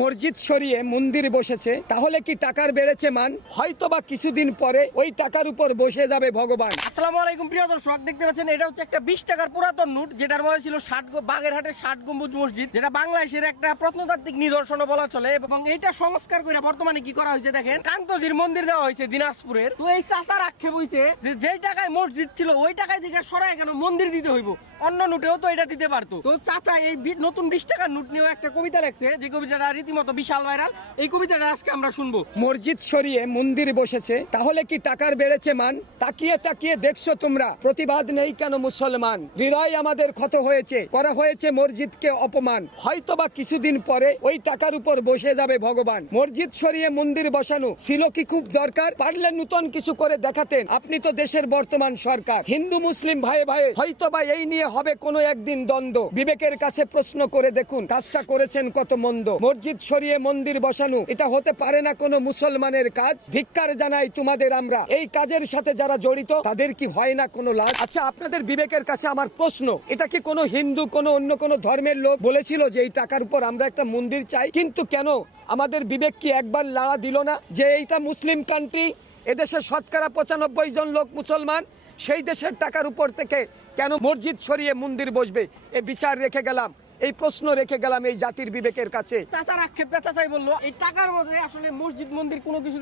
মসজিদ সরিয়ে মন্দির বসেছে, তাহলে কি টাকার বেড়েছে মান? হয়তো বা কিছুদিন পরে ওই টাকার উপর বসে যাবে ভগবান। আসসালামু আলাইকুম প্রিয় দর্শক, দেখতে পাচ্ছেন এটা হচ্ছে একটা 20 টাকার পুরাতন নোট, যেটার বয়স ছিল বাগেরহাটের 60 গম্বুজ মসজিদ, যেটা বাংলাদেশের একটা প্রত্নতাত্ত্বিক নিদর্শন বলা চলে। এবং এইটা সংস্কার করে বর্তমানে কি করা হয়েছে দেখেন, কান্তজির মন্দির দেওয়া হয়েছে দিনাজপুরের। তো এই চাচার আক্ষেপ হয়েছে যে যেই টাকায় মসজিদ ছিল ওই টাকায় থেকে সরায় কেন মন্দির দিতে হইব, অন্য নোটেও তো এটা দিতে পারতো। তো চাচা এই নতুন 20 টাকার নোট নিয়ে একটা কবিতা লেখছে, যে কবিতাটা রীতিমতো বিশাল ভাইরাল। এই কবিতাটা আজকে আমরা শুনবো। মসজিদ সরিয়ে মন্দির বসেছে, তাহলে কি টাকার বেড়েছে মান? তাকিয়ে তাকিয়ে দেখছো তোমরা, প্রতিবাদ নেই কেন মুসলমান? হৃদয় আমাদের ক্ষত হয়েছে, করা হয়েছে মসজিদকে অপমান। হয়তো বা কিছুদিন পরে ওই টাকার উপর বসে যাবে ভগবান। মসজিদ সরিয়ে মন্দির বসানো ছিল কি খুব দরকার? পারলে নতুন কিছু করে দেখাতেন, আপনি তো দেশের বর্তমান সরকার। হিন্দু মুসলিম ভাইয়ে ভাইয়ে হয়তো বা এই নিয়ে হবে কোনো একদিন দ্বন্দ্ব। বিবেকের কাছে প্রশ্ন করে দেখুন, কাজটা করেছেন কত মন্দ। মসজিদ সরিয়ে মন্দির বসানো এটা হতে পারে না কোনো মুসলমানের কাজ। ধিক্কার জানাই তোমাদের আমরা, এই কাজের সাথে যারা জড়িত তাদের কি হয় না কোনো লাজ? আচ্ছা, আপনাদের বিবেকের কাছে আমার প্রশ্ন, এটা কি কোনো হিন্দু কোনো অন্য কোনো ধর্মের লোক বলেছিল যে এই টাকার উপর আমরা একটা মন্দির চাই? কিন্তু কেন আমাদের বিবেক কি একবার লাড়া দিল না যে এইটা মুসলিম কান্ট্রি, এদেশে শতকরা 95 জন লোক মুসলমান, সেই দেশের টাকার উপর থেকে কেন মসজিদ সরিয়ে মন্দির বসবে? এই বিচার রেখে গেলাম, এই প্রশ্ন রেখে গেলাম এই জাতির বিবেকের কাছে। চাচার আক্ষেপটা চাচাই বললো, এই টাকার মধ্যে আসলে মসজিদ মন্দির কোনো কিছু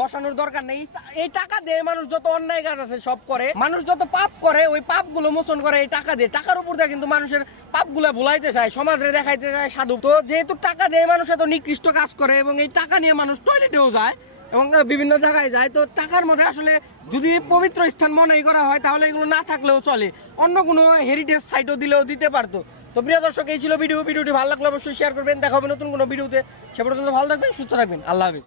বসানোর দরকার নেই। এই টাকা দিয়ে মানুষ যত অন্যায় কাজ আছে সব করে, মানুষ যত পাপ করে ওই পাপগুলো মোচন করে এই টাকা দিয়ে। টাকার উপর দিয়ে কিন্তু মানুষের পাপগুলা ভুলাইতে চায়, সমাজে দেখাইতে চায় সাধু। তো যেহেতু টাকা দিয়ে মানুষ এত নিকৃষ্ট কাজ করে এবং এই টাকা নিয়ে মানুষ টয়লেটেও যায় এবং বিভিন্ন জায়গায় যায়, তো টাকার মধ্যে আসলে যদি পবিত্র স্থান মনে করা হয় তাহলে এগুলো না থাকলেও চলে, অন্য কোনো হেরিটেজ সাইটও দিলেও দিতে পারতো। তো প্রিয় দর্শক, এই ছিল ভিডিওটি ভালো লাগলে অবশ্যই শেয়ার করবেন। দেখা হবে নতুন কোনো ভিডিওতে। সে পর্যন্ত ভালো থাকবেন, সুস্থ থাকবেন। আল্লাহ হাফেজ।